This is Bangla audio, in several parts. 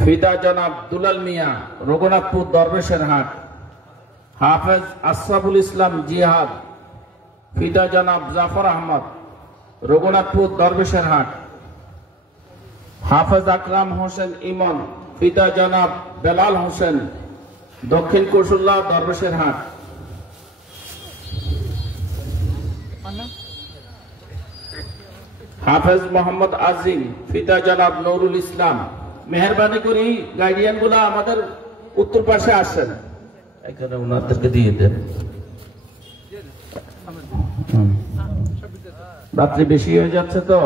ফিদা জনাব দুলাল মিয়া, রঘুনাথপুর দরবেশের হাট। হাফেজ আশরাফুল ইসলাম জিহাদ, ফিদা জনাব জাফর আহমদ, রঘুনাথপুর দরবেশের হাট। হাফেজ আকরাম হোসেন ইমন, ফিদা জনাব বেলাল হোসেন, দক্ষিণ কুশল্লা দরবেশের হাট। হাফেজ মোহাম্মদ আজিম, ফিদা জনাব নুরুল ইসলাম। মেহরবানি করি গার্ডিয়ান গুলা আমাদের উত্তর পাশে আসেন, এখানে ওনাদেরকে দিয়ে দেন, রাত্রি বেশি হয়ে যাচ্ছে তো।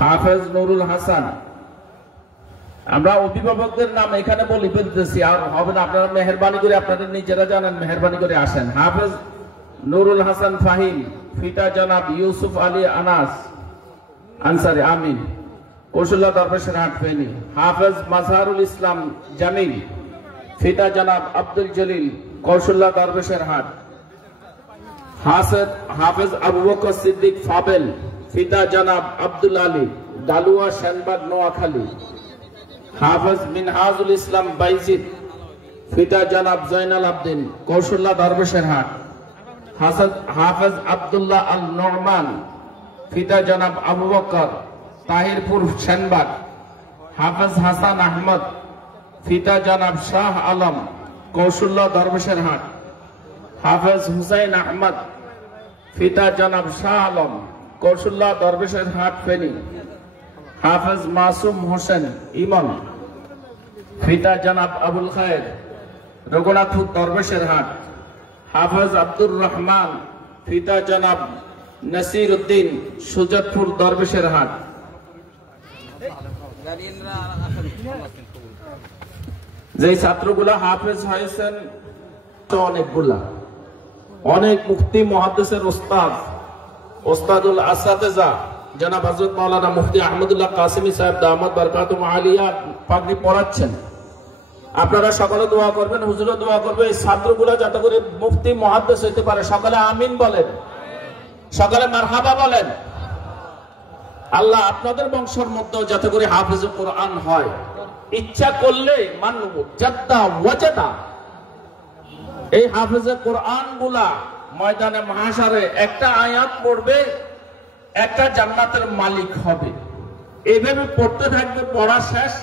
হাফেজ নুরুল হাসান, আমরা অভিভাবকদের নাম এখানে বলে ফেলতেছি, আর হবে না, আপনারা মেহরবানি করে আপনাদের নিজেরা জানেন, মেহরবানি করে আসেন। হাফেজ নুরুল হাসান ফাহিম, ফিদা জনাব ইউসুফ আলী আনাস আনসারি আমিন, কৌশল্যা দরবেশের হাট ফেনী। হাফেজ মাজহারুল ইসলাম জামিল, ফিদা জনাব আব্দুল জলিল, কৌশল্যা দরবেশের হাট। হাফেজ আবু বকর সিদ্দিক ফাবেল, ফিদা জনাব আব্দুল আলী, ডালুয়া সেনবাগ নোয়াখালী। হাফেজ মিনহাজুল ইসলাম বাইজিদ, ফিদা জনাব জয়নাল আবদিন, কৌশল্যা দরবেশের হাট। হাফেজ আব্দুল্লাহ আল নোমান, ফিদা জনাব আবু বকর, তাহিরপুর সেনবাগ। হাফেজ হাসান আহমদ, ফিদা জনাব শাহ আলম, কৌশল্যা দরবেশের হাট। হাফেজ হুসাইন আহমদ, ফিদা জনাব শাহ আলম, কৌশল্যা দরবেশের হাট ফেনী। হাফেজ মাসুম হোসেন ইমন, ফিদা জনাব আবুল খায়ের, রঘুনাথপুর দরবেশের হাট। হাফেজ আব্দুর রহমান, ফিদা জনাব নাসির উদ্দিন, সুজাতপুর দরবেশের হাট। যে ছাত্রগুলা হাফেজ হয়েছেন অনেকগুলা, অনেক মুফতি মুহাদ্দিসের ওস্তাদুল আসাতেজা জনাব হযরত মাওলানা মুফতি আহমদুল্লাহ কাসিমি সাহেব দামাত বরকাতুম আলিয়া পাগড়ি পরাচ্ছেন। আপনারা সকলে দোয়া করবেন, হুজুরও দোয়া করবে, এই ছাত্রগুলা যাতে করে মুফতি মুহাদ্দিস হইতে পারে। সকলে আমিন বলেন, সকলে মারহাবা বলেন। আল্লাহ আপনাদের বংশের মধ্যে যাতে করে হাফেজ কোরআন হয়, ইচ্ছা করলে মানব জাদ্দা ওয়াজাদা, এই হাফেজ কোরআন গুলা ময়দানে মাহশারে একটা আয়াত পড়বে, একটা জান্নাতের মালিক হবে। এইভাবে পড়তে থাকবে, পড়া শেষ